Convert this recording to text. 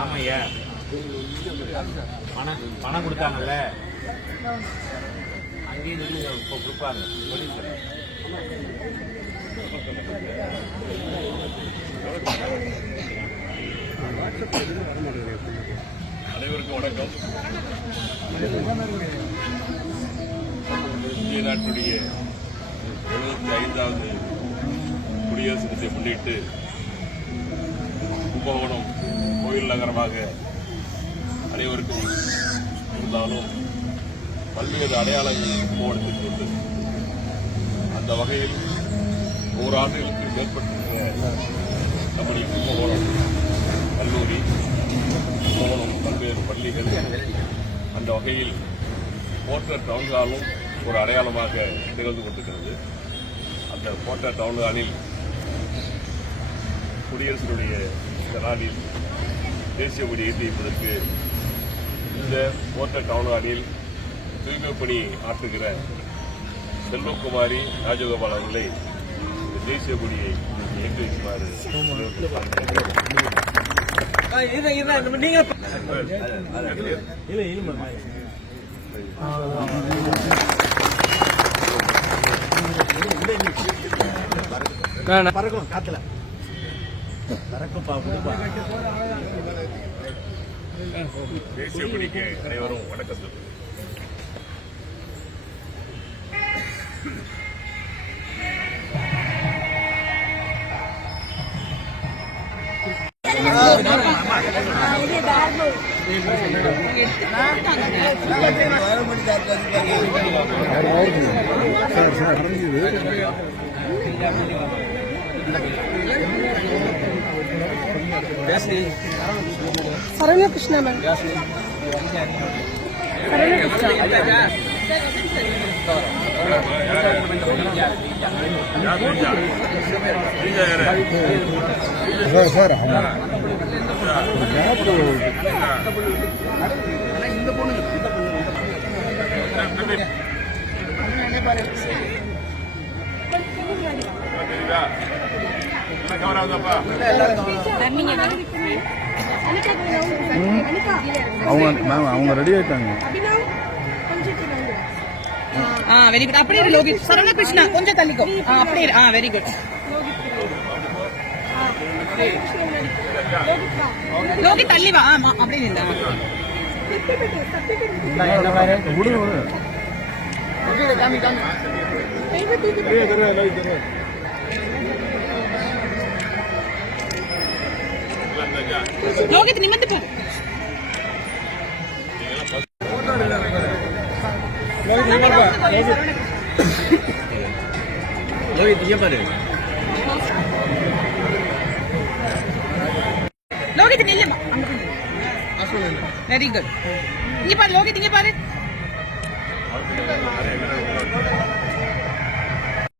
ஆமையா? பணம் பணம் கொடுத்தாங்கல்ல? அங்கேயும் சொல்லி இப்போ கொடுப்பாங்க. போலீஸ் அனைவருக்கும் வணக்கம். இந்திய நாட்டுடைய எழுபத்தி ஐந்தாவது குடியரசு தினத்தை முன்னிட்டு கும்பகோணம் கோயில் நகரமாக அனைவருக்கும் இருந்தாலும் பல்வேறு அடையாளங்கள் கும்பகோணத்திற்கு உண்டு அந்த வகையில் ஓராண்டுகளுக்கு மேற்பட்டிருக்கிற நம்முடைய கும்பகோணம். கல்லூரி கும்பகோணம் பல்வேறு பள்ளிகள். அந்த வகையில் போர்ட்டர் டவுன் ஹாலும் ஒரு அடையாளமாக திகழ்ந்து கொண்டிருக்கிறது. அந்த போர்ட்டர் டவுன் ஹாலில் குடியரசினுடைய இந்த நாளில் தேசிய கொடி ஏற்றி இந்த போர்ட்டர் டவுன் ஹாலில் தூய்மை பணி ஆற்றுகிற செல்வகுமாரி ராஜகோபால் அவர்களை தேசிய கொடியை ஏற்றி வைக்குமாறு பறக்கும் காத்துல பறக்கும்பா கொடுப்பா தேசிய பணிக்கு அனைவரும் வணக்கம் சொல்லுங்கள் சரண்யா கிருஷ்ணா மேம் சரண்யா கிருஷ்ணா sir தெரியுதா என்ன கவராதப்பா அவங்க மேம் அவங்க ரெடி ஆயிட்டாங்க. ஆ வெரி குட் அப்படியே இரு, லோகித் சரவண கிருஷ்ணா கொஞ்சம் தள்ளிக்கோ ஆ அப்படியே இரு. ஆ வெரி குட் கிருஷ்ணா முன்னாடி. லோகித் வா. லோகித் தள்ளி வா ஆமா அப்படியே நில்லு certificate, certificate. விடு விடு கைவை தூக்கி லோகித் நிமிர்ந்து போ ലോകിത്ത് നില്ലമ്മ വെരി ഗുഡ് ഇനി പാട് ലോകിത്ത് ഇനി പാട്